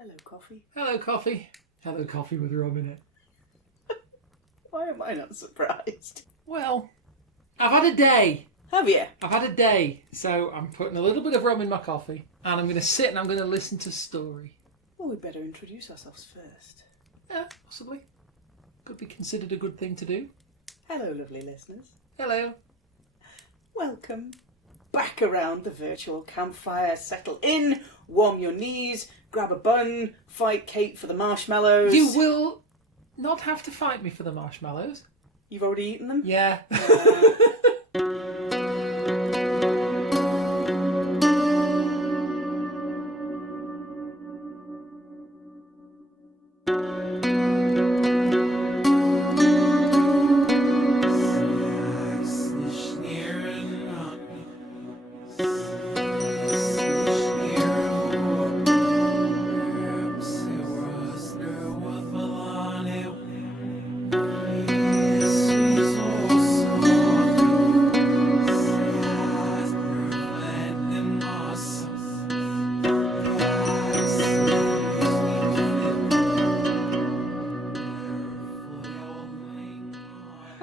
Hello, coffee. Hello, coffee. Hello, coffee with rum in it. Why am I not surprised? Well, I've had a day. Have you? I've had a day, so I'm putting a little bit of rum in my coffee, and I'm going to sit and I'm going to listen to a story. Well, we'd better introduce ourselves first. Yeah, possibly. Could be considered a good thing to do. Hello, lovely listeners. Hello. Welcome back around the virtual campfire. Settle in, warm your knees, grab a bun, fight Kate for the marshmallows. You will not have to fight me for the marshmallows. You've already eaten them? Yeah.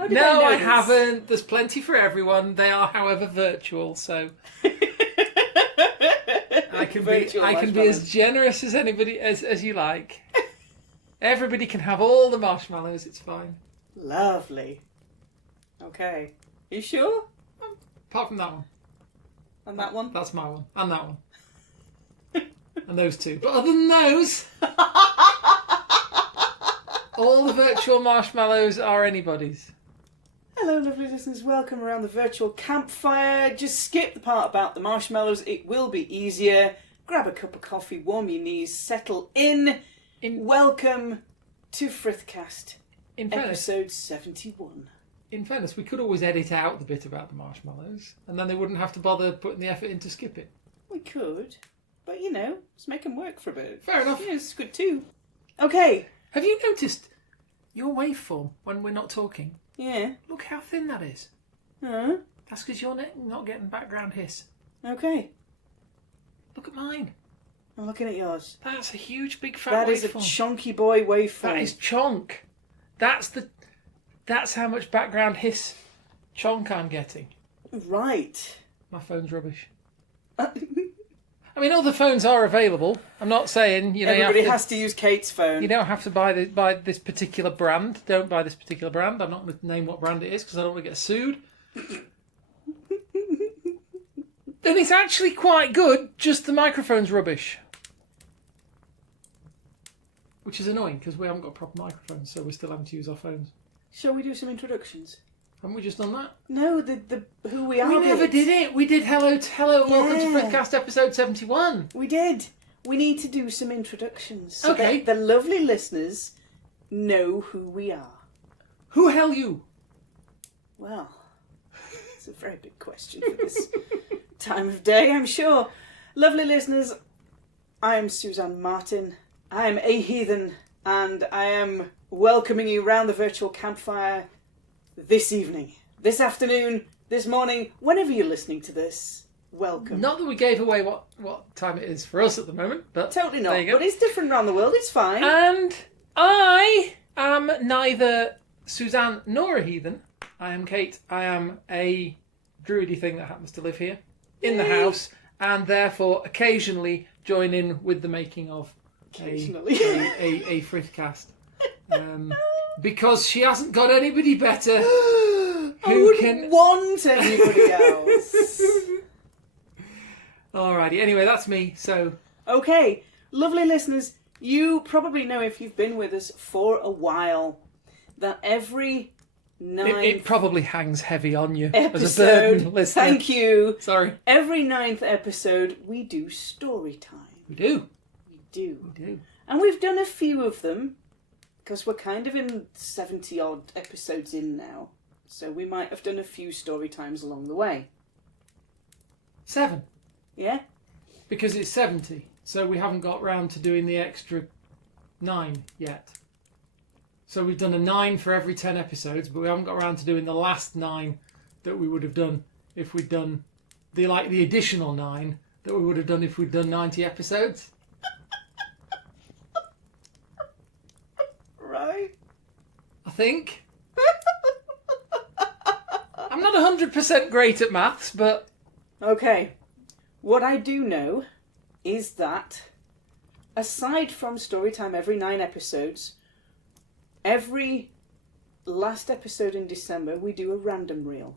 No, I haven't. There's plenty for everyone. They are, however, virtual, so I can be as generous as anybody as you like. Everybody can have all the marshmallows. It's fine. Lovely. Okay. You sure? Apart from that one. And that one? That's my one. And that one. And those two. But other than those, all the virtual marshmallows are anybody's. Hello, lovely listeners. Welcome around the virtual campfire. Just skip the part about the marshmallows. It will be easier. Grab a cup of coffee, warm your knees, settle in. Welcome to Frithcast, episode 71. In fairness, we could always edit out the bit about the marshmallows, and then they wouldn't have to bother putting the effort in to skip it. We could, but you know, let's make them work for a bit. Fair enough. Yeah, it's good too. Okay. Have you noticed your waveform when we're not talking? Yeah. Look how thin that is. Huh? That's because you're not getting background hiss. Okay. Look at mine. I'm looking at yours. That's a huge, big fat That waveform. is a chonky boy waveform. That is chonk. That's how much background hiss chonk I'm getting. Right. My phone's rubbish. I mean, other phones are available. I'm not saying everybody has to use Kate's phone. You don't have to buy this particular brand. Don't buy this particular brand. I'm not going to name what brand it is because I don't want to get sued. And it's actually quite good. Just the microphone's rubbish, which is annoying because we haven't got proper microphones, so we're still having to use our phones. Shall we do some introductions? Haven't we just done that? No, the who we are. We never did it. We did hello, welcome to Frithcast episode 71. We did. We need to do some introductions so okay. that the lovely listeners know who we are. Who hell you? Well, it's a very big question for this time of day, I'm sure. Lovely listeners, I am Suzanne Martin. I am a heathen, and I am welcoming you round the virtual campfire this evening, this afternoon, this morning, whenever you're listening to this. Welcome. Not that we gave away what time it is for us at the moment, but totally not. There you go. But it's different around the world. It's fine. And I am neither Suzanne nor a heathen. I am Kate. I am a druidy thing that happens to live here in the house, and therefore occasionally join in with the making of a Frithcast. Because she hasn't got anybody better. I wouldn't want anybody else. Alrighty, anyway, that's me, so... Okay, lovely listeners, you probably know if you've been with us for a while that every ninth... It probably hangs heavy on you episode, as a burden, listener. Thank you. Sorry. Every 9th episode, we do story time. We do. We do. We do. And we've done a few of them, because we're kind of in 70-odd episodes in now. So we might have done a few story times along the way. 7. Yeah? Because it's 70, so we haven't got round to doing the extra 9 yet. So we've done a 9 for every 10 episodes, but we haven't got around to doing the last 9 that we would have done if we'd done the additional 9 that we would have done if we'd done 90 episodes. think. I'm not 100% great at maths, but... Okay. What I do know is that, aside from Storytime every 9 episodes, every last episode in December we do a random reel.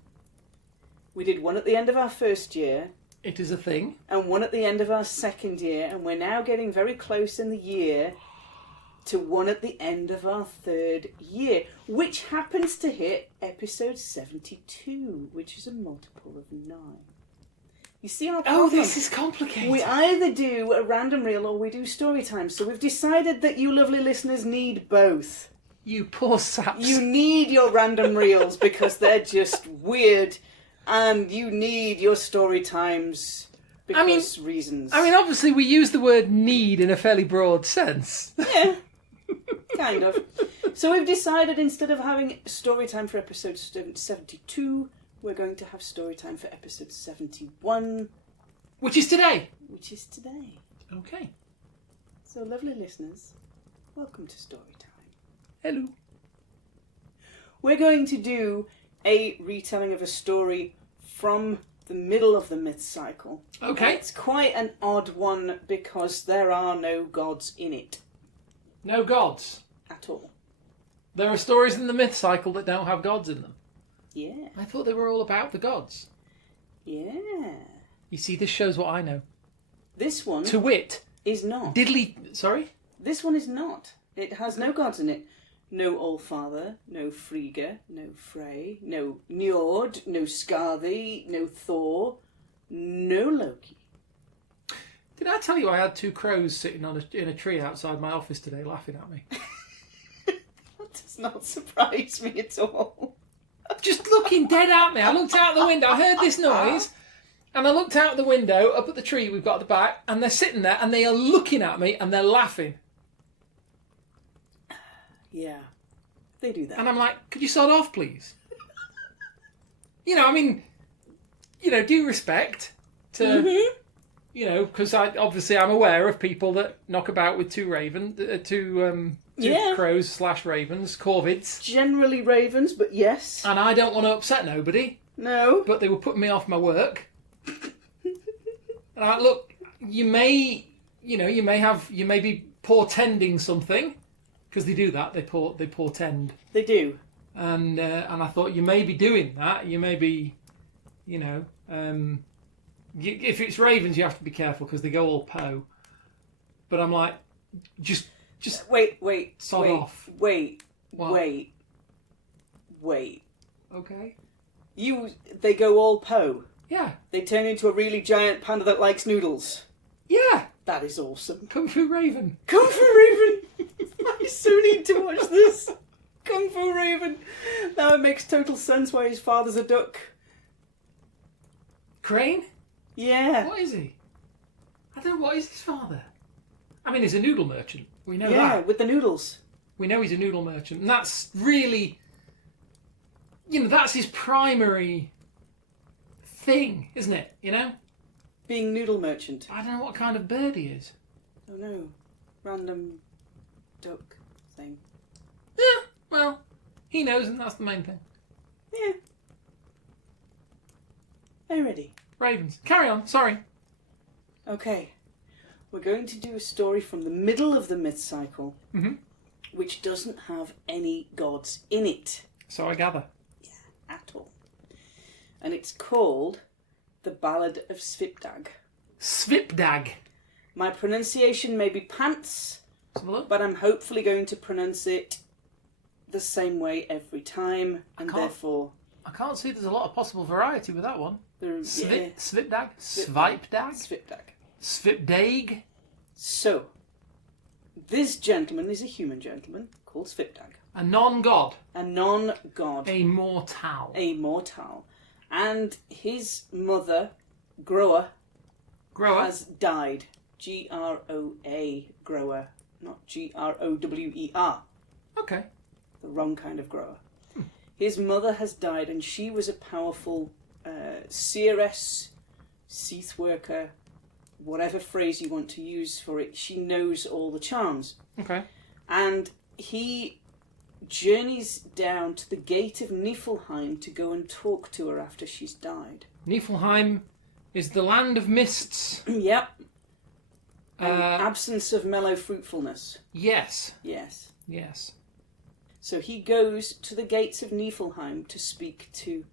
We did one at the end of our first year. It is a thing. And one at the end of our second year, and we're now getting very close in the year to one at the end of our third year, which happens to hit episode 72, which is a multiple of 9. You see our problem? Oh, this is complicated. We either do a random reel or we do story time, so we've decided that you lovely listeners need both. You poor saps. You need your random reels because they're just weird, and you need your story times because reasons. I mean, obviously we use the word need in a fairly broad sense. Yeah, kind of. So we've decided instead of having story time for episode 72, we're going to have story time for episode 71. Which is today. Which is today. Okay. So lovely listeners, welcome to story time. Hello. We're going to do a retelling of a story from the middle of the myth cycle. Okay. It's quite an odd one because there are no gods in it. No gods. At all. There are stories in the myth cycle that don't have gods in them. Yeah. I thought they were all about the gods. Yeah. You see, this shows what I know. This one To wit, is not. Sorry? This one is not. It has no gods in it. No Allfather, no Frigga, no Frey, no Njord, no Skarthi, no Thor, no Loki. Did I tell you I had 2 crows sitting in a tree outside my office today laughing at me? That does not surprise me at all. Just looking dead at me. I looked out the window, I heard this noise, and I looked out the window up at the tree we've got at the back, and they're sitting there and they are looking at me and they're laughing. Yeah, they do that. And I'm like, could you sod off, please? I mean, due respect to, because I'm aware of people that knock about with 2 crows/ravens, corvids. Generally ravens, but yes. And I don't want to upset nobody. No. But they were putting me off my work. And I look, you may be portending something. Because they do that, they portend. They do. And I thought, you may be doing that. You may be, if it's ravens, you have to be careful because they go all Poe. But I'm like, just wait, sod off. Wait. Okay. They go all Poe. Yeah. They turn into a really giant panda that likes noodles. Yeah. That is awesome. Kung Fu Raven. Kung Fu Raven. I so need to watch this. Kung Fu Raven. Now it makes total sense why his father's a duck. Crane? Yeah. What is he? I don't know, what is his father? I mean, he's a noodle merchant. We know that. Yeah, with the noodles. We know he's a noodle merchant. And that's really, that's his primary thing, isn't it? Being noodle merchant. I don't know what kind of bird he is. Oh no. Random duck thing. Yeah, well, he knows and that's the main thing. Yeah. Are you ready? Ravens. Carry on, sorry. Okay. We're going to do a story from the middle of the myth cycle, which doesn't have any gods in it. So I gather. Yeah, at all. And it's called The Ballad of Svipdag. Svipdag. My pronunciation may be pants, Let's have a look. but I'm hopefully going to pronounce it the same way every time, and therefore... I can't see there's a lot of possible variety with that one. Svipdag? Svipdag? Svipdag. Svipdag? So, this gentleman is a human gentleman called Svipdag. A non-god. A non-god. A mortal. A mortal. And his mother, Groa, has died. Groa, Groa, not Grower. Okay. The wrong kind of Groa. His mother has died, and she was a powerful seeress, seath worker, whatever phrase you want to use for it. She knows all the charms. Okay. And he journeys down to the gate of Niflheim to go and talk to her after she's died. Niflheim is the land of mists. Yep. And absence of mellow fruitfulness. Yes. Yes. Yes. So he goes to the gates of Niflheim to speak to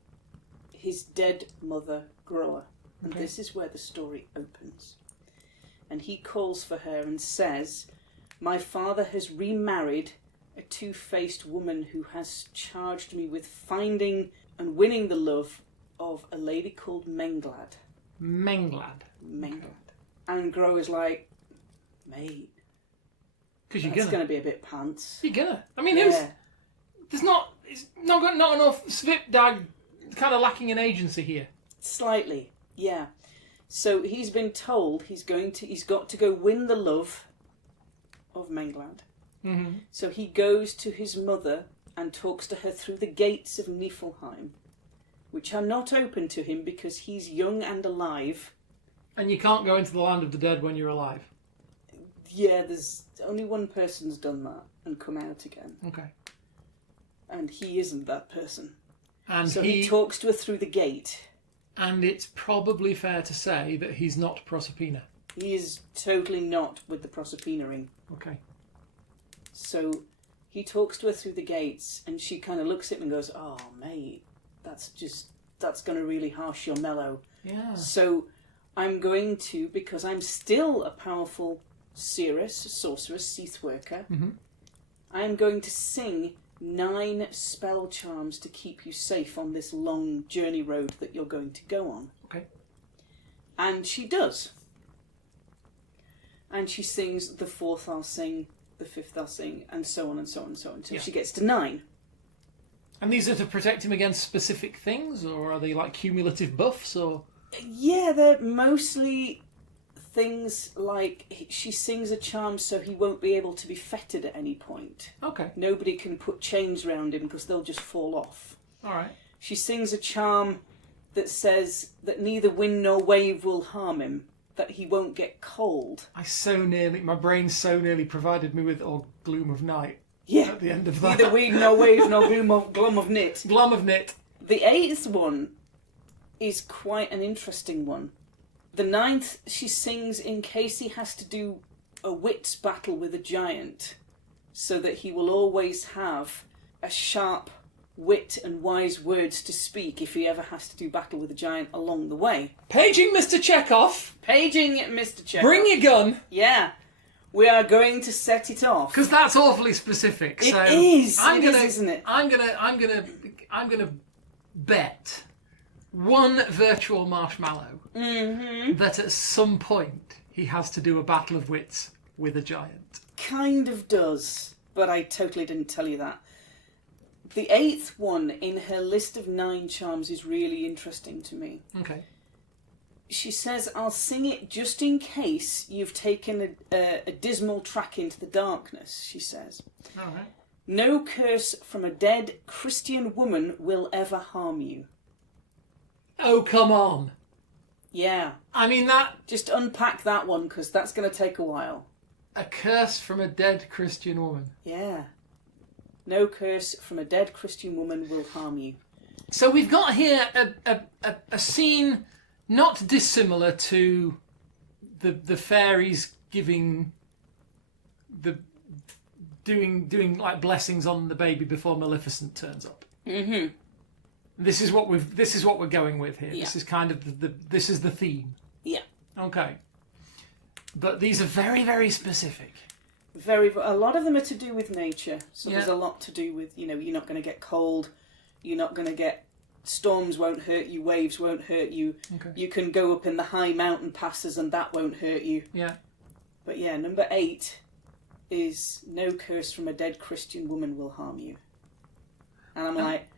his dead mother, Groa. And this is where the story opens. And he calls for her and says, "My father has remarried a two-faced woman who has charged me with finding and winning the love of a lady called Menglad." Menglad. Menglad. And Groa's like, "Mate, Because you're that's gonna. going to be a bit pants." You're gonna. I mean, Yeah. it's not enough Svipdag kind of lacking in agency here. Slightly, yeah. So he's been told he's got to go win the love of Menglad. Mm-hmm. So he goes to his mother and talks to her through the gates of Niflheim, which are not open to him because he's young and alive. And you can't go into the land of the dead when you're alive. Yeah, there's only one person's done that and come out again. Okay. And he isn't that person. And so he talks to her through the gate. And it's probably fair to say that he's not Proserpina. He is totally not with the Proserpina ring. Okay. So he talks to her through the gates, and she kind of looks at him and goes, "Oh, mate, that's going to really harsh your mellow." Yeah. So I'm going to, because I'm still a powerful seeress, sorceress, seath worker, I'm going to sing 9 spell charms to keep you safe on this long journey road that you're going to go on. Okay. And she does. And she sings the 4th I'll sing, the 5th I'll sing, and so on and so on and so on, until she gets to 9. And these are to protect him against specific things, or are they like cumulative buffs, or...? Yeah, they're mostly things like she sings a charm so he won't be able to be fettered at any point. Okay. Nobody can put chains around him because they'll just fall off. All right. She sings a charm that says that neither wind nor wave will harm him, that he won't get cold. My brain so nearly provided me with gloom of night. Yeah. At the end of that. Neither wind nor wave nor glum of knit. Glum of knit. The 8th one is quite an interesting one. The 9th she sings in case he has to do a wits battle with a giant, so that he will always have a sharp wit and wise words to speak if he ever has to do battle with a giant along the way. Paging Mr. Chekhov. Paging Mr. Chekhov. Bring your gun. Yeah. We are going to set it off. Because that's awfully specific. It so is. I'm It gonna, is, isn't it? I'm gonna bet one virtual marshmallow that at some point he has to do a battle of wits with a giant. Kind of does, but I totally didn't tell you that. The 8th one in her list of 9 charms is really interesting to me. Okay. She says, "I'll sing it just in case you've taken a dismal track into the darkness," she says. All right. "No curse from a dead Christian woman will ever harm you." Oh, come on. Yeah. I mean, that... Just unpack that one, because that's going to take a while. A curse from a dead Christian woman. Yeah. "No curse from a dead Christian woman will harm you." So we've got here a scene not dissimilar to the fairies giving doing like blessings on the baby before Maleficent turns up. Mm-hmm. This is what we're going with here. Yeah. This is kind of this is the theme. Yeah. Okay. But these are very, very specific. A lot of them are to do with nature. So Yeah. there's a lot to do with, you're not going to get cold, you're not going to get... Storms won't hurt you, waves won't hurt you. Okay. You can go up in the high mountain passes and that won't hurt you. Yeah. But yeah, number 8 is "No curse from a dead Christian woman will harm you." And I'm like,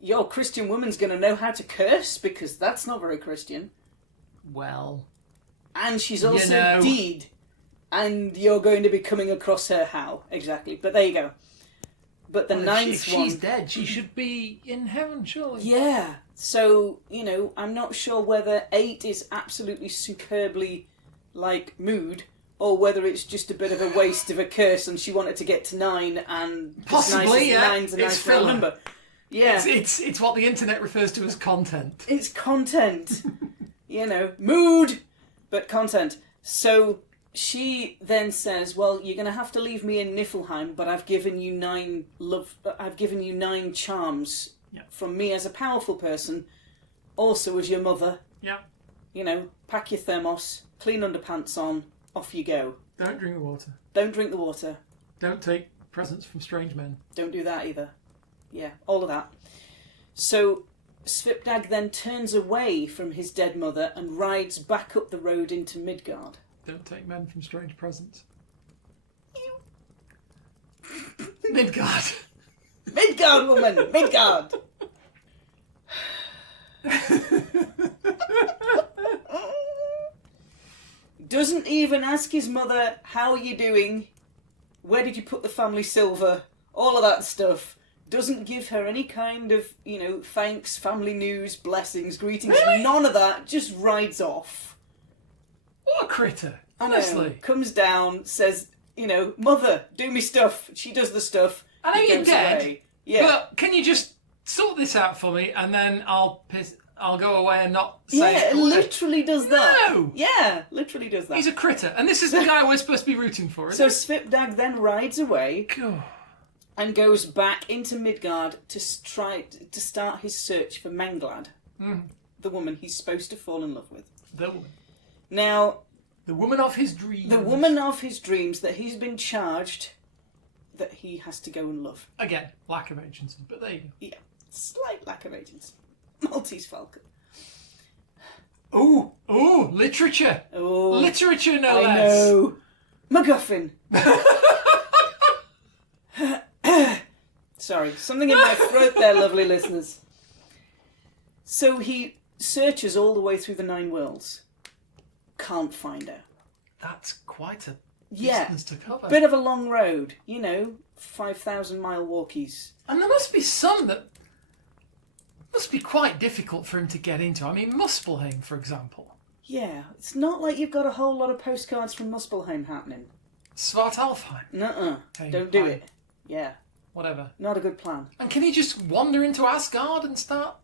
your Christian woman's going to know how to curse? Because that's not very Christian. Well. And she's also deed. And you're going to be coming across her how? Exactly. But there you go. But the 9th if one... she's dead, she should be in heaven, surely. Yeah. So, I'm not sure whether 8 is absolutely superbly, mood, or whether it's just a bit of a waste of a curse and she wanted to get to 9 and Possibly, yeah. Nine's a It's nice round filler. number. Yeah. It's what the internet refers to as content. It's content. Mood, but content. So she then says, well, you're going to have to leave me in Niflheim, but I've given you 9 charms from me as a powerful person, also as your mother. Yeah. Pack your thermos, clean underpants on, off you go. Don't drink the water. Don't drink the water. Don't take presents from strange men. Don't do that either. Yeah, all of that. So Svipdag then turns away from his dead mother and rides back up the road into Midgard. Don't take men from strange presents. Midgard. Midgard, woman! Midgard! Doesn't even ask his mother, how are you doing? Where did you put the family silver? All of that stuff. Doesn't give her any kind of, thanks, family news, blessings, greetings. Really? None of that. Just rides off. What a critter. I know. Honestly. Comes down, says, mother, do me stuff. She does the stuff. I know he you're goes dead, away. Yeah. but can you just sort this out for me and then I'll go away and not say... Yeah, it literally does that. No! Yeah, literally does that. He's a critter. And this is the guy we're supposed to be rooting for, So isn't Svipdag then rides away God. and goes back into Midgard to try to start his search for Manglad, the woman he's supposed to fall in love with. The woman. Now, The woman of his dreams. the woman of his dreams that he's been charged that he has to go and love. Again, lack of agency, but there you go. Yeah, slight lack of agency. Maltese Falcon. Ooh, literature. Oh, Literature, no I less. know. MacGuffin. Sorry, something in my throat there, lovely listeners. So he searches all the way through the 9 worlds. Can't find her. That's quite a Yeah, distance to cover. bit of a long road. 5,000-mile walkies. And there must be some that must be quite difficult for him to get into. I mean, Muspelheim, for example. Yeah, it's not like you've got a whole lot of postcards from Muspelheim happening. Svartalfheim. Nuh-uh. Hey, Don't do fine. it. Yeah, Whatever. not a good plan. And can he just wander into Asgard and start...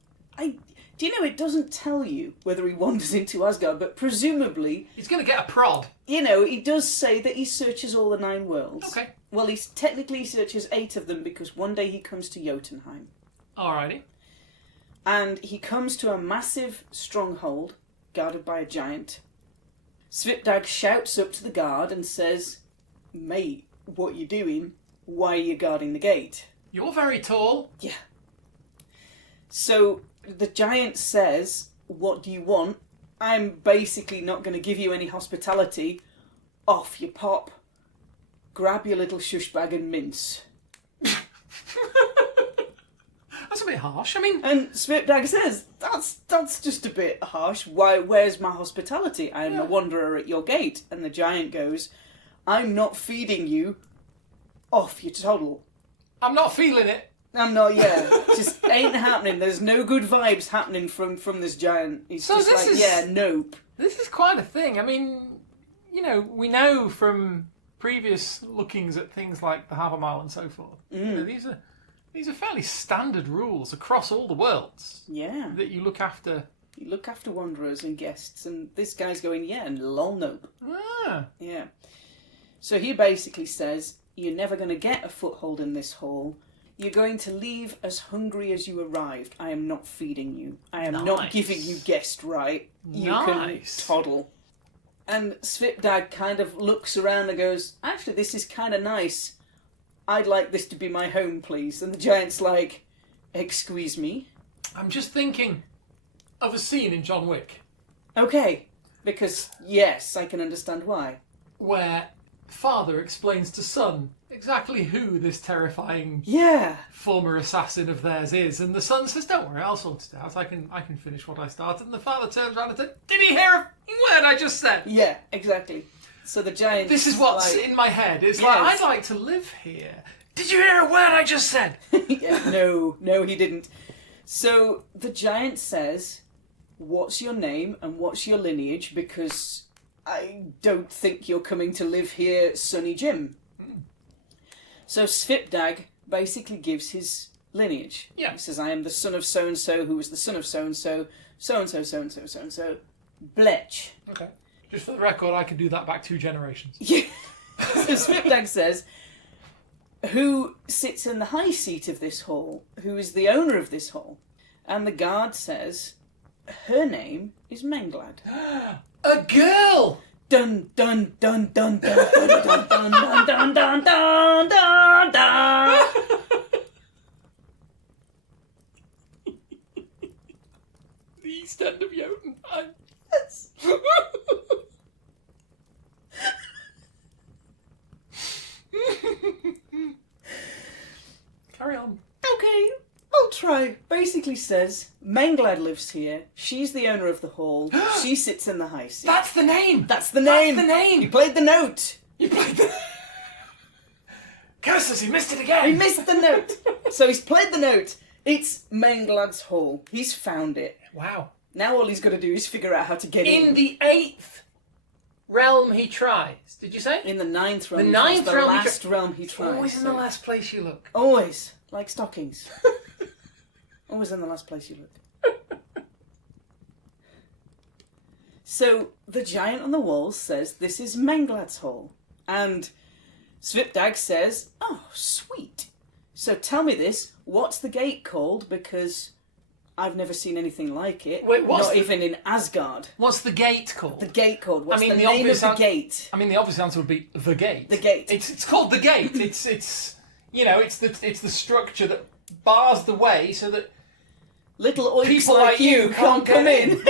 Do you know, it doesn't tell you whether he wanders into Asgard, but presumably, He's going to get a prod. he does say that he searches all the 9 worlds. Okay. Well, he technically searches 8 of them because one day he comes to Jotunheim. Alrighty. And he comes to a massive stronghold guarded by a giant. Svipdag shouts up to the guard and says, "Mate, what you doing? Why are you guarding the gate?" You're very tall. Yeah. So the giant says, "What do you want? I'm basically not going to give you any hospitality. Off you pop. Grab your little shush bag and mince." That's a bit harsh. I mean... And Svipdag says, that's just a bit harsh. Where's my hospitality? I'm a wanderer at your gate. And the giant goes, "I'm not feeding you. Off you toddle." I'm not feeling it. I'm not, just ain't happening. There's no good vibes happening from this giant. He's So just this like, is- nope. This is quite a thing. I mean, we know from previous lookings at things like the Havermile and so forth. These are fairly standard rules across all the worlds. Yeah. That you look after. You look after wanderers and guests, and this guy's going, lol, nope. Ah. Yeah. So he basically says, "You're never going to get a foothold in this hall. You're going to leave as hungry as you arrived. I am not feeding you. I am not Nice. giving you guest right. You Nice. can toddle." And Svipdag kind of looks around and goes, "Actually, this is kind of nice. I'd like this to be my home, please." And the giant's like, "Excuse me?" I'm just thinking of a scene in John Wick Okay. Because, yes, I can understand why. where father explains to son exactly who this terrifying Yeah. former assassin of theirs is, and the son says, "Don't worry, I'll sort it out. I can finish what I started." And the father turns around and says, "Did he hear a word I just said?" Yeah, exactly. So the giant... This is what's like, in my head. It's Yes. like, I'd like to live here. Did you hear a word I just said? Yeah, no, he didn't. So the giant says, "What's your name and what's your lineage?" Because I don't think you're coming to live here, Sonny Jim. So Svipdag basically gives his lineage. Yeah. He says, I am the son of so-and-so, who was the son of so-and-so, so-and-so, so-and-so, so-and-so, Blech. Okay. Just for the record, I can do that back 2 generations. Yeah. So Svipdag says, who sits in the high seat of this hall, who is the owner of this hall? And the guard says, her name is Menglad. A girl! Dun dun dun dun dun dun dun dun dun dun dun dun dun dun. The East End of Jotunheim. Yes. Carry on. Okay, I'll try. Basically says, Menglad lives here, she's the owner of the hall, she sits in the high seat. That's the name! That's the name! That's the name! You played the note! You played the... Curses, he missed it again! He missed the note! So he's played the note. It's Menglad's hall. He's found it. Wow. Now all he's got to do is figure out how to get in. In the 8th realm he tries. Did you say? In the 9th realm. The 9th realm he last realm he tries. Always in the last place you look. Always. Like stockings. Always in the last place you look. So the giant on the wall says this is Menglad's hall. And Svipdag says, oh, sweet. So tell me this, what's the gate called? Because I've never seen anything like it. Wait, Not even in Asgard. What's the gate called? The gate called. What's I mean, the name of the gate? I mean, the obvious answer would be the gate. The gate. It's called the gate. It's you know, it's the structure that bars the way so that little oiks people like you can't come in.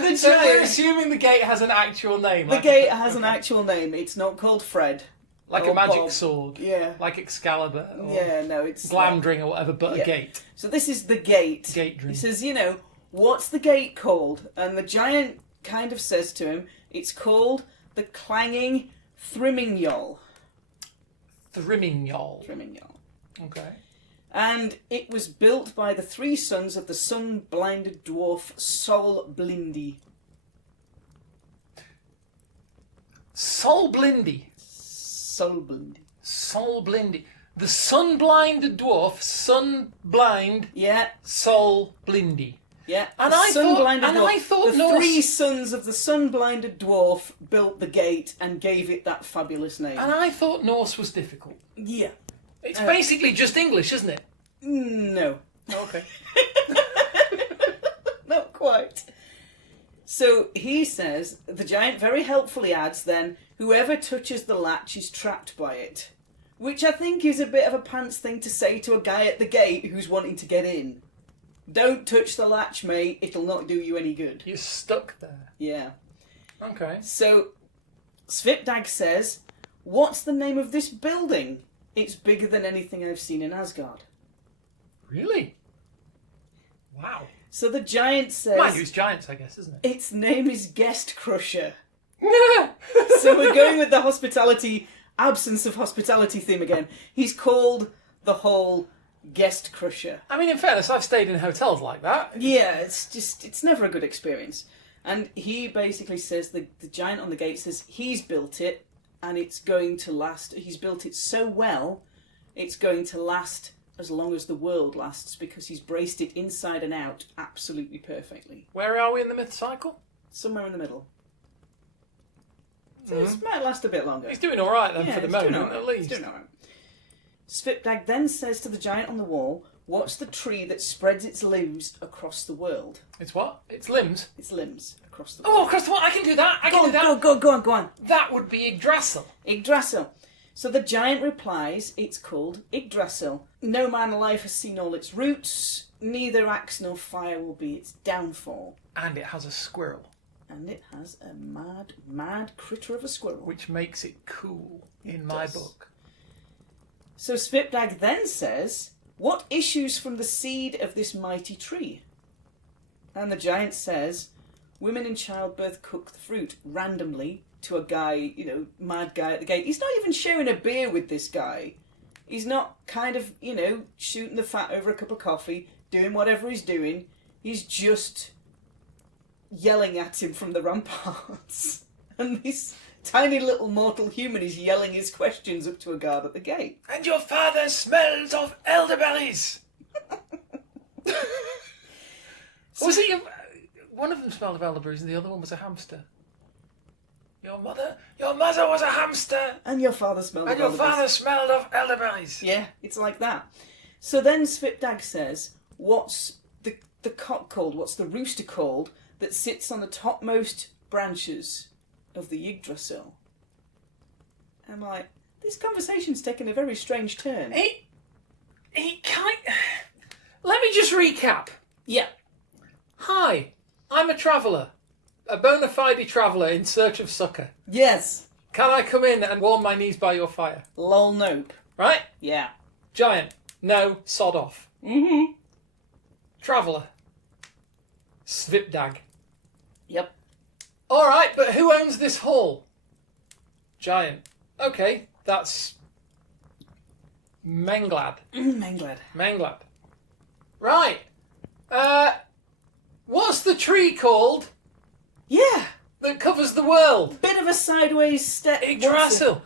The So we're giant. assuming the gate has an actual name. The gate has an actual name. It's not called Fred. like or a magic Bob. sword. Yeah. Like Excalibur or Yeah, no, it's Glamdring or whatever, but Yeah. a gate. So this is the gate. Gate dream. He says, what's the gate called? And the giant kind of says to him, it's called the Clanging Thrimingyol. Thrimingyol. Thrimingyol. Okay. And it was built by the 3 sons of the sun-blinded dwarf Sol Blindy. Sol Blindy. Sol Blindy. Sol Blindy. The sun-blind dwarf, sun-blind, Yeah, Sol Blindy. yeah. And The I sun-blinded dwarf. I thought the Norse... 3 sons of the sun-blinded dwarf built the gate and gave it that fabulous name. And I thought Norse was difficult. Yeah. It's basically just English, isn't it? No. Okay. Not quite. So he says, the giant very helpfully adds then, whoever touches the latch is trapped by it. Which I think is a bit of a pants thing to say to a guy at the gate who's wanting to get in. Don't touch the latch, mate, it'll not do you any good. You're stuck there. Yeah. Okay. So Svipdag says, what's the name of this building? It's bigger than anything I've seen in Asgard. Really? Wow. So the giant says... Mind you, it's giants, I guess, isn't it? its name is Guest Crusher. So we're going with the absence of hospitality theme again. He's called the hall Guest Crusher. I mean, in fairness, I've stayed in hotels like that. Yeah, it's never a good experience. And he basically says, the giant on the gate says, he's built it, and it's going to last. He's built it so well, it's going to last as long as the world lasts, because he's braced it inside and out absolutely perfectly. Where are we in the myth cycle? Somewhere in the middle. So this might last a bit longer. He's doing all right then, Yeah, for the he's doing moment, all at right. least. He's doing all right. Svipdag then says to the giant on the wall, what's the tree that spreads its limbs across the world? It's what? It's limbs. Its limbs across the Oh, world. across the wall. I can do that. I Go can on, do that. go on. That would be Yggdrasil. Yggdrasil. So the giant replies, it's called Yggdrasil. No man alive has seen all its roots, neither axe nor fire will be its downfall. And it has a squirrel. And it has a mad critter of a squirrel. Which makes it cool in my does. book. So Svipdag then says, what issues from the seed of this mighty tree? And the giant says, women in childbirth cook the fruit randomly to a guy, mad guy at the gate. He's not even sharing a beer with this guy. He's not kind of, shooting the fat over a cup of coffee, doing whatever he's doing. He's just yelling at him from the ramparts. And this tiny little mortal human is yelling his questions up to a guard at the gate. And your father smells of elderberries. Was it your... One of them smelled of elderberries and the other one was a hamster. Your mother was a hamster. And your father smelled And of your father smelled of elderberries. Yeah, it's like that. So then Svipdag says, what's the cock called? What's the rooster called that sits on the topmost branches of the Yggdrasil? I'm like, this conversation's taken a very strange turn. He can't... Let me just recap. Yeah. Hi, I'm a traveller. A bona fide traveller in search of succour. Yes. Can I come in and warm my knees by your fire? Lol nope. Right? Yeah. Giant. No, sod off. Mm-hmm. Traveller. Svipdag. Yep. Alright, but who owns this hall? Giant. Okay, that's... Menglad. Menglad. Menglad. Right. What's the tree called Yeah. that covers the world? Bit of a sideways step. Yggdrasil.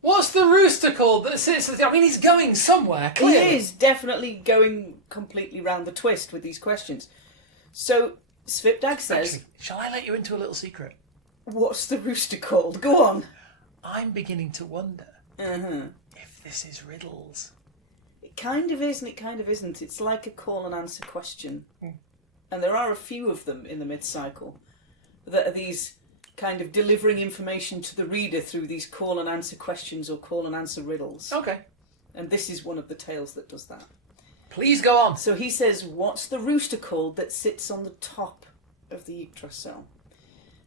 What's the rooster called that sits... I mean, he's going somewhere, clearly. He is definitely going completely round the twist with these questions. So, Svipdag says... Actually, shall I let you into a little secret? What's the rooster called? Go on. I'm beginning to wonder Uh-huh. if this is riddles. It kind of is and it kind of isn't. It's like a call and answer question. Hmm. And there are a few of them in the mid-cycle that are these kind of delivering information to the reader through these call and answer questions or call and answer riddles. Okay. And this is one of the tales that does that. Please go on. So he says, what's the rooster called that sits on the top of the Yggdrasil?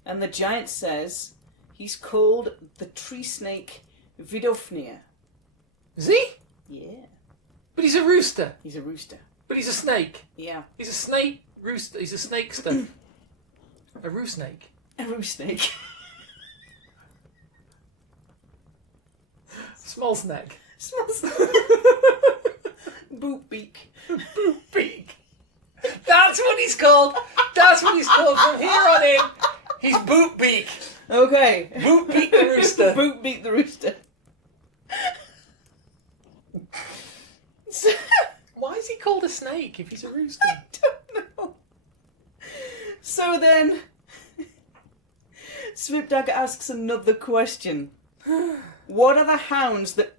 And the giant says, he's called the tree snake Vidofnir. Is he? Yeah. But he's a rooster. He's a rooster. But he's a snake. Yeah. He's a snake rooster. He's a snakester. A roost snake. A roost snake. Small snake. Small snake. Boopbeak. Boopbeak. That's what he's called. That's what he's called from here on in. He's Boopbeak. Okay. Boopbeak the rooster. Boopbeak the rooster. Why is he called a snake if he's a rooster? I don't know. So then, Svipdag asks another question. What are the hounds that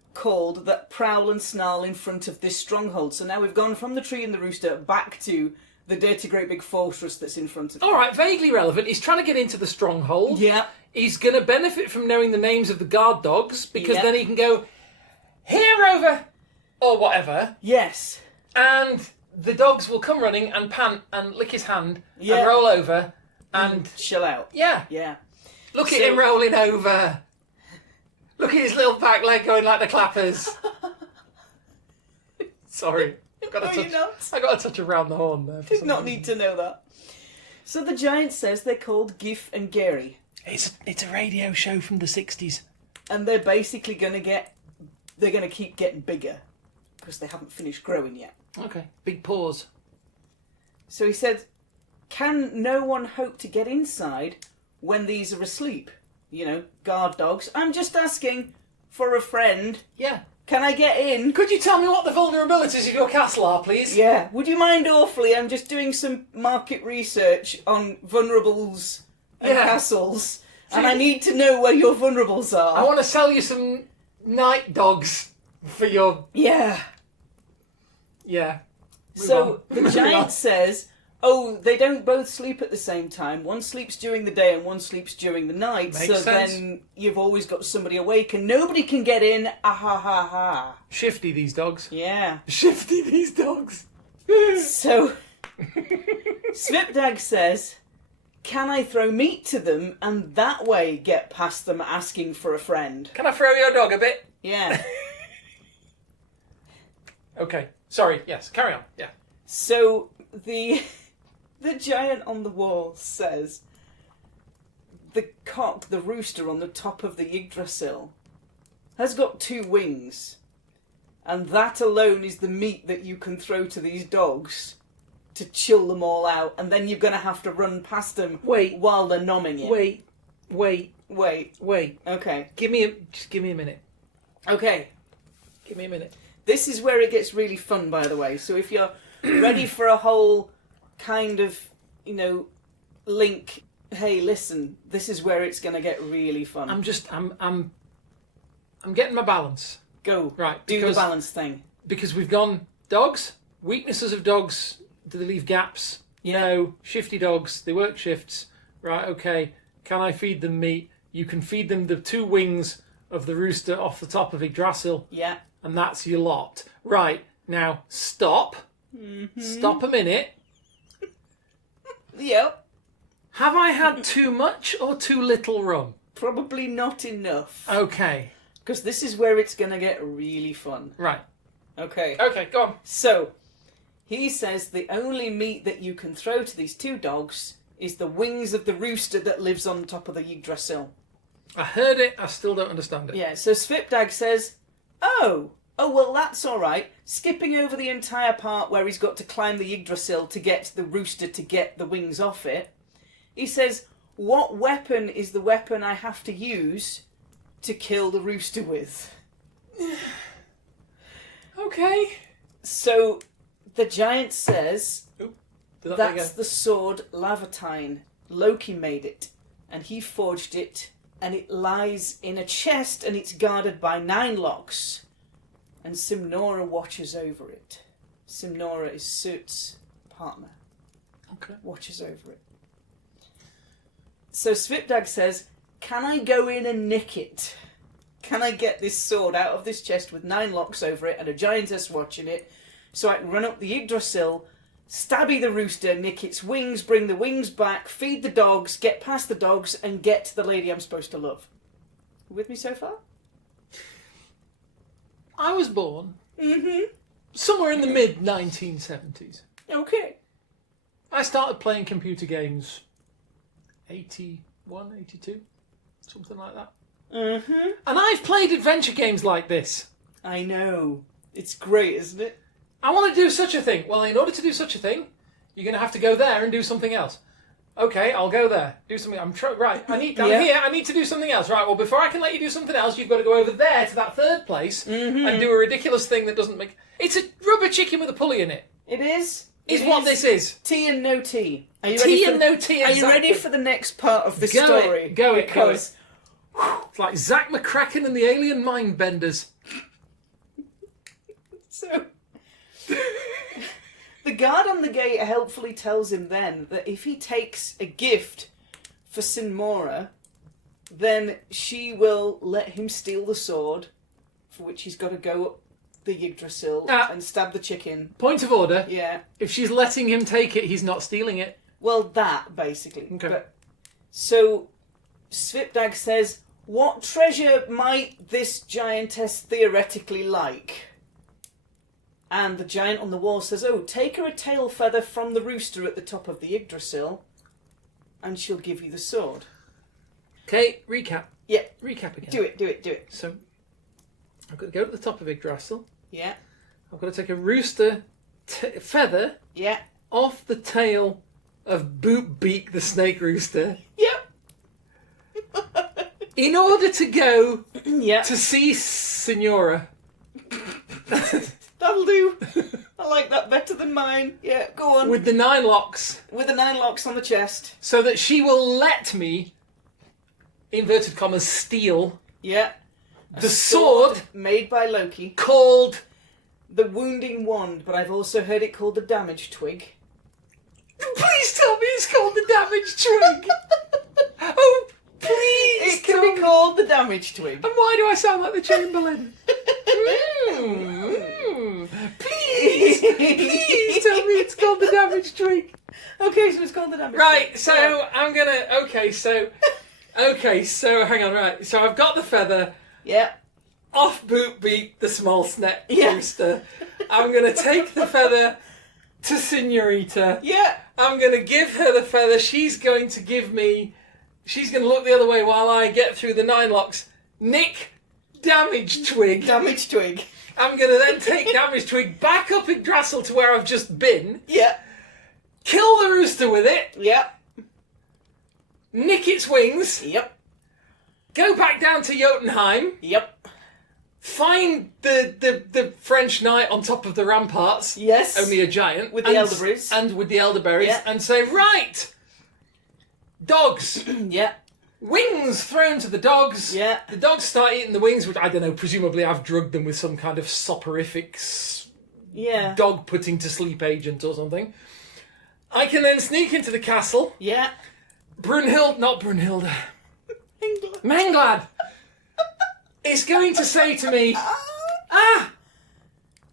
prowl and snarl in front of this stronghold? So now we've gone from the tree and the rooster back to the dirty great big fortress that's in front of him. All right, vaguely relevant. He's trying to get into the stronghold. Yeah. He's going to benefit from knowing the names of the guard dogs because Yeah. then he can go, here over, or whatever. Yes. And the dogs will come running and pant and lick his hand Yeah. and roll over and... Chill out. Yeah. Yeah. Look at So- him rolling over. Look at his little back leg going like the clappers. Sorry. I got a touch around the horn there. Did not need to know that. So the giant says they're called Gif and Gary. It's a radio show from the 60s. And they're basically going to keep getting bigger because they haven't finished growing yet. Okay. Big pause. So he said, can no one hope to get inside when these are asleep? You know, guard dogs. I'm just asking for a friend. Yeah. Can I get in? Could you tell me what the vulnerabilities of your castle are, please? Yeah. Would you mind awfully? I'm just doing some market research on vulnerables and Yeah. castles. And I need to know where your vulnerables are. I want to sell you some night dogs for your... Yeah. Yeah. Move So on. the Moving on. giant says, oh, they don't both sleep at the same time. One sleeps during the day and one sleeps during the night. Makes so sense. then you've always got somebody awake and nobody can get in. Ah ha ha ha. Shifty, these dogs. Yeah. Shifty, these dogs. So Svipdag says, can I throw meat to them and that way get past them asking for a friend? Can I throw your dog a bit? Yeah. Okay. Sorry. Yes. Carry on. Yeah. So the giant on the wall says, the cock, the rooster on the top of the Yggdrasil, has got 2 wings, and that alone is the meat that you can throw to these dogs. to chill them all out, and then you're going to have to run past them while they're nomming it. Wait. Okay. Just give me a minute. Okay. Give me a minute. This is where it gets really fun, by the way. So if you're ready for a whole kind of, link, hey, listen, this is where it's going to get really fun. I'm getting my balance. Go. Right. Do the balance thing. Because we've gone dogs, weaknesses of dogs, do they leave gaps? No. Shifty dogs, they work shifts. Right, okay. Can I feed them meat? You can feed them the 2 wings of the rooster off the top of Yggdrasil. Yeah. And that's your lot. Right, now stop. Mm-hmm. Stop a minute. Yep. Have I had too much or too little rum? Probably not enough. Okay. Because this is where it's going to get really fun. Right. Okay. Okay, go on. So, he says the only meat that you can throw to these 2 dogs is the wings of the rooster that lives on top of the Yggdrasil. I heard it, I still don't understand it. Yeah, so Svipdag says, oh, well, that's all right. Skipping over the entire part where he's got to climb the Yggdrasil to get the rooster to get the wings off it. He says, what weapon is the weapon I have to use to kill the rooster with? Okay. So the giant says, that's the the sword Lavatine. Loki made it, and he forged it, and it lies in a chest, and it's guarded by 9 locks. And Simnora watches over it. Simnora is Soot's partner. Okay. Watches over it. So Svipdag says, can I go in and nick it? Can I get this sword out of this chest with 9 locks over it and a giantess watching it, so I can run up the Yggdrasil, stabby the rooster, nick its wings, bring the wings back, feed the dogs, get past the dogs, and get to the lady I'm supposed to love? You with me so far? I was born somewhere in the mid-1970s. Okay. I started playing computer games 81, 82, something like that. Mm-hmm. And I've played adventure games like this. I know. It's great, isn't it? I want to do such a thing. Well, in order to do such a thing, you're going to have to go there and do something else. Okay, I'll go there. Do something. I'm here. I need to do something else. Right, well, before I can let you do something else, you've got to go over there to that third place and do a ridiculous thing that doesn't make... It's a rubber chicken with a pulley in it. It is. Is what this is. Tea and no tea. Are you Tea ready and no tea, Are you exactly. ready for the next part of the Go story? Go it. Because It's like Zack McCracken and the Alien Mindbenders. So, the guard on the gate helpfully tells him then that if he takes a gift for Sinmora, then she will let him steal the sword, for which he's got to go up the Yggdrasil and stab the chicken. Point of order. Yeah. If she's letting him take it, he's not stealing it. Well, that, basically. Okay. But, so, Svipdag says, what treasure might this giantess theoretically like? And the giant on the wall says, oh, take her a tail feather from the rooster at the top of the Yggdrasil, and she'll give you the sword. Okay, recap. Yeah. Recap again. Do it. So, I've got to go to the top of Yggdrasil. Yeah. I've got to take a rooster feather off the tail of Boopbeak the snake rooster. Yep. In order to go Yeah. to see Signora. That'll do. I like that better than mine. Yeah, go on. With the 9 locks. With the 9 locks on the chest. So that she will let me, inverted commas, steal the sword made by Loki called the Wounding Wand, but I've also heard it called the Damage Twig. Please tell me it's called the Damage Twig. Oh, please. It can be called the Damage Twig. And why do I sound like the Chamberlain? Please tell me it's called the Damage Twig. Okay, so it's called the Damage Twig. Right, so I'm gonna. Okay, so hang on. Right, so I've got the feather. Yeah. Off Boopbeak, the small snap Yeah. rooster. I'm gonna take the feather to Senorita. Yeah. I'm gonna give her the feather. She's going to give me. She's gonna look the other way while I get through the 9 locks. Nick Damage Twig. Damage Twig. I'm gonna then take Damage Twig back up Yggdrasil to where I've just been. Yeah. kill the rooster with it, Yep. nick its wings, Yep. go back down to Jotunheim, Yep. find the French knight on top of the ramparts, Yes. only a giant, With the elderberries. and with the elderberries, Yeah. and say, right, dogs, Yeah. wings thrown to the dogs. Yeah. The dogs start eating the wings, which I don't know. Presumably, I've drugged them with some kind of soporific Yeah. dog putting to sleep agent or something. I can then sneak into the castle. Yeah. Not Brunhilde. Menglad is going to say to me,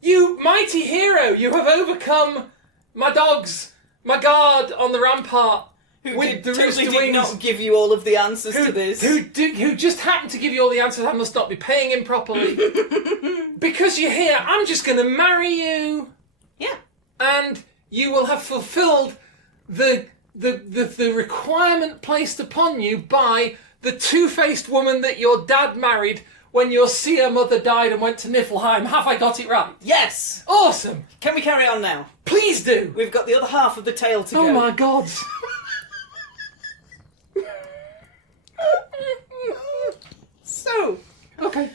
you mighty hero, you have overcome my dogs, my guard on the rampart with the rooster did wings. not give you all of the answers to this. Who just happened to give you all the answers. I must not be paying him properly. Because you're here, I'm just going to marry you. Yeah. And you will have fulfilled the requirement placed upon you by the two-faced woman that your dad married when your seer mother died and went to Niflheim. Have I got it right? Yes. Awesome. Can we carry on now? Please do. We've got the other half of the tale to go. Oh my God. So. Okay.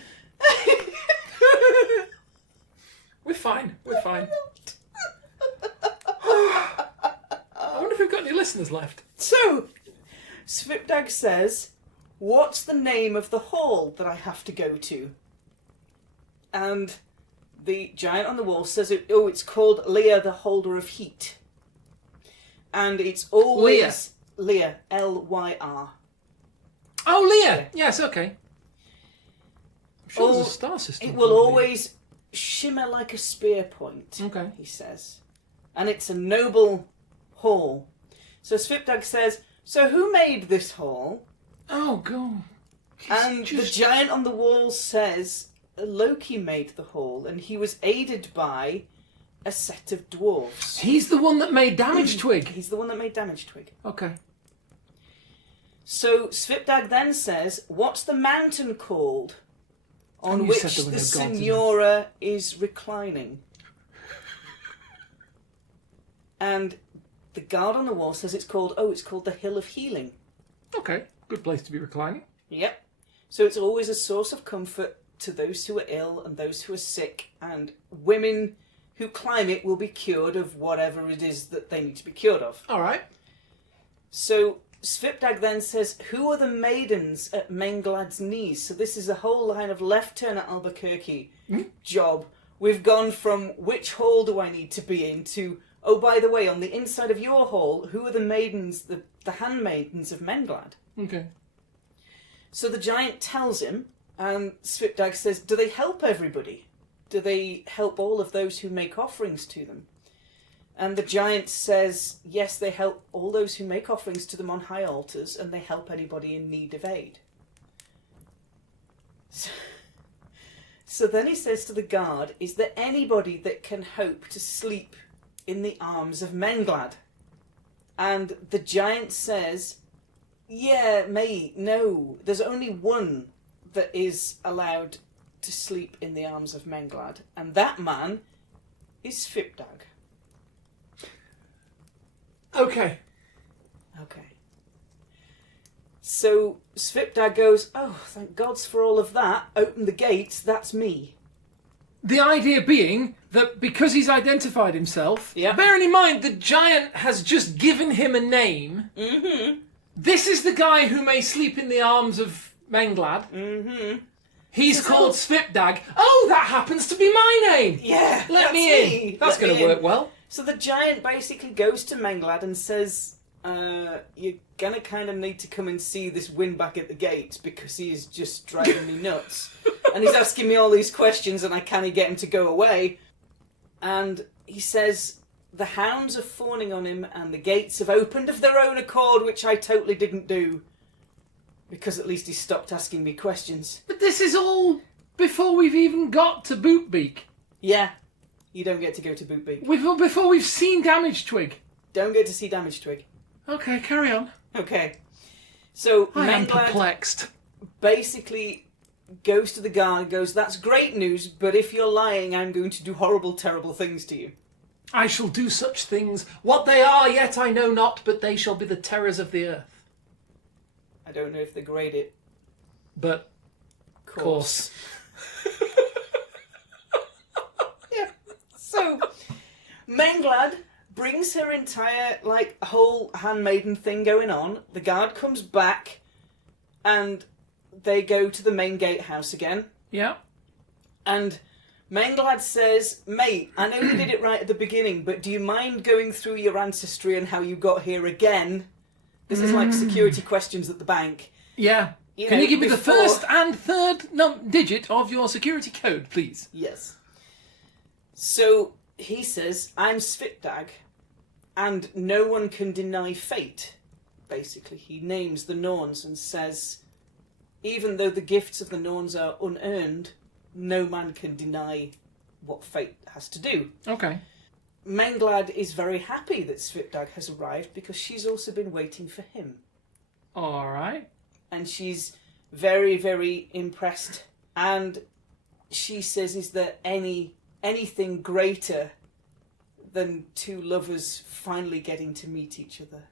We're fine. We're fine. I wonder if we've got any listeners left. So, Svipdag says, what's the name of the hall that I have to go to? And the giant on the wall says, it's called Lear, the Holder of Heat. And it's always... Lear. L-Y-R. Oh, Lear. Yes, okay. I'm sure there's a Oh, star system. It will called Lear. always shimmer like a spear point, Okay. he says. And it's a noble hall. So Svipdag says, so who made this hall? Oh, God. And the giant on the wall says, Loki made the hall, and he was aided by a set of dwarves. He's the one that made Damage Twig. He's the one that made Damage Twig. Okay. So Svipdag then says, what's the mountain called on you which said there were the no gods in it. Signora is reclining? And the guard on the wall says it's called the Hill of Healing. Okay. Good place to be reclining. Yep. So it's always a source of comfort to those who are ill and those who are sick, and women who climb it will be cured of whatever it is that they need to be cured of. All right. So Svipdag then says, who are the maidens at Menglad's knees? So this is a whole line of left turn at Albuquerque job. We've gone from which hall do I need to be in to, oh, by the way, on the inside of your hall, who are the maidens, the handmaidens of Menglad? Okay. So the giant tells him, and Svipdag says, do they help everybody? Do they help all of those who make offerings to them? And the giant says, yes, they help all those who make offerings to them on high altars, and they help anybody in need of aid. So then he says to the guard, is there anybody that can hope to sleep in the arms of Menglad? And the giant says, yeah, mate, no, there's only one that is allowed to sleep in the arms of Menglad, and that man is Svipdag. Okay. Okay. So Svipdag goes, oh, thank gods for all of that. Open the gates, that's me. The idea being that because he's identified himself, Yep. bearing in mind the giant has just given him a name, this is the guy who may sleep in the arms of Menglad. He's Says, called oh. Svipdag. Oh, that happens to be my name! Yeah, Let that's me in! That's Let me going to in. work well. So the giant basically goes to Menglad and says, you're gonna kind of need to come and see this windback at the gates because he is just driving me nuts. And he's asking me all these questions and I can't get him to go away. And he says, the hounds are fawning on him and the gates have opened of their own accord, which I totally didn't do. Because at least he stopped asking me questions. But this is all before we've even got to Boopbeak. Yeah, you don't get to go to Boopbeak. Before we've seen Damage Twig. Don't get to see Damage Twig. Okay, carry on. Okay. So I am Menglad perplexed. basically goes to the guard and goes, that's great news, but if you're lying, I'm going to do horrible, terrible things to you. I shall do such things. What they are, yet I know not, but they shall be the terrors of the earth. I don't know if they grade it. But, course. Yeah. So, Menglad brings her entire, whole handmaiden thing going on. The guard comes back, and they go to the main gatehouse again. Yeah. And Menglad says, mate, I know you did it right at the beginning, but do you mind going through your ancestry and how you got here again? This is like security questions at the bank. Yeah. Can you give me the first and third digit of your security code, please? Yes. So he says, I'm Svipdag, and no one can deny fate. Basically, he names the Norns and says, even though the gifts of the Norns are unearned, no man can deny what fate has to do. Okay. Menglad is very happy that Svipdag has arrived because she's also been waiting for him. All right. And she's very, very impressed. And she says, is there anything greater than two lovers finally getting to meet each other?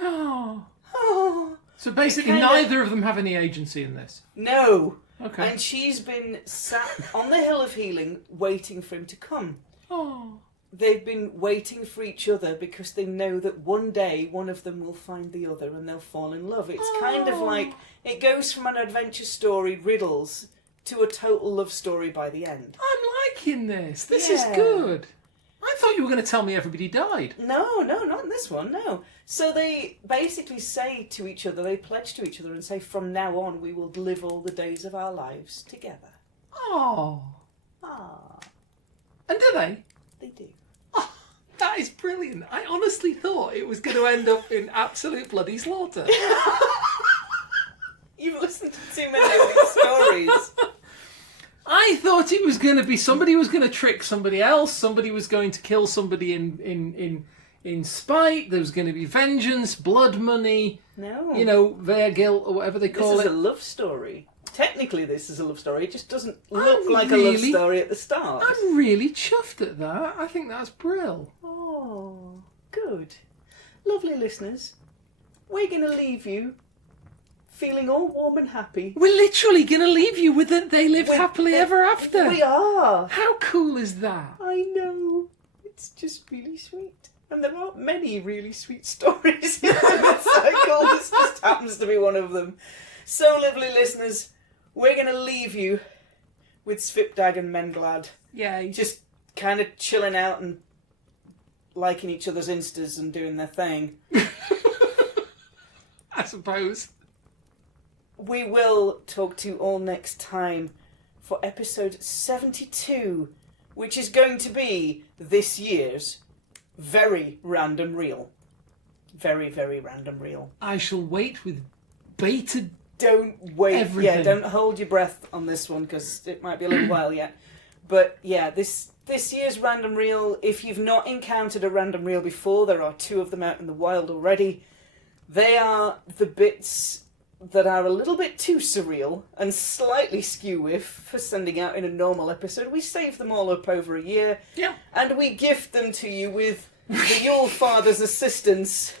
Oh. Oh. So basically neither of them have any agency in this? No. Okay. And she's been sat on the Hill of Healing waiting for him to come. Oh. They've been waiting for each other because they know that one day one of them will find the other and they'll fall in love. It's kind of like, it goes from an adventure story, riddles, to a total love story by the end. I'm liking this. This is good. I thought you were going to tell me everybody died. No, not in this one, no. So they basically say to each other, they pledge to each other and say, from now on we will live all the days of our lives together. Oh. Ah. And do they? They do. Oh, that is brilliant. I honestly thought it was going to end up in absolute bloody slaughter. You've listened to too many of these stories. I thought it was going to be somebody was going to trick somebody else. Somebody was going to kill somebody in spite. There was going to be vengeance, blood money. No. You know, their guilt or whatever they call it. This is a love story. Technically, this is a love story. It just doesn't look like a love story at the start. I'm really chuffed at that. I think that's brill. Oh, good. Lovely listeners. We're going to leave you feeling all warm and happy. We're literally going to leave you with it. They lived happily ever after. We are. How cool is that? I know. It's just really sweet. And there aren't many really sweet stories in the cycle. This just happens to be one of them. So, lovely listeners, we're going to leave you with Svipdag and Menglad. Yay. Just kind of chilling out and liking each other's Instas and doing their thing. I suppose. We will talk to you all next time for episode 72, which is going to be this year's very random reel. Very, very random reel. I shall wait with bated Don't wait. everything. Yeah, don't hold your breath on this one because it might be a little while yet. But yeah, this year's random reel, if you've not encountered a random reel before, there are 2 of them out in the wild already. They are the bits that are a little bit too surreal and slightly skew-whiff for sending out in a normal episode. We save them all up over a year. Yeah. And we gift them to you with the Yule Father's assistance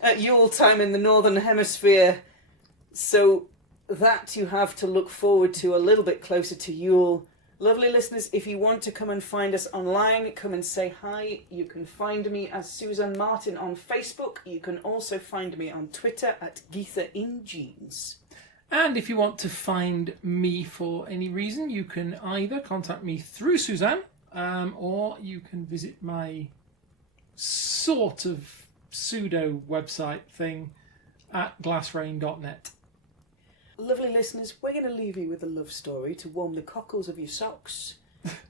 at Yule time in the Northern Hemisphere. So that you have to look forward to a little bit closer to Yule. Lovely listeners, if you want to come and find us online, come and say hi. You can find me as Susan Martin on Facebook. You can also find me on Twitter at GeetherInJeans. And if you want to find me for any reason, you can either contact me through Suzanne, or you can visit my sort of pseudo website thing at glassrain.net. Lovely listeners, we're going to leave you with a love story to warm the cockles of your socks.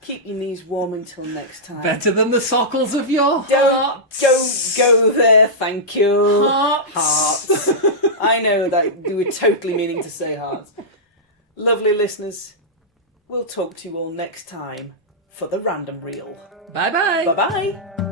Keep your knees warm until next time. Better than the sockles of your Don't hearts. go there, thank you. Hearts. I know that you were totally meaning to say hearts. Lovely listeners, we'll talk to you all next time for the random reel. Bye-bye. Bye-bye.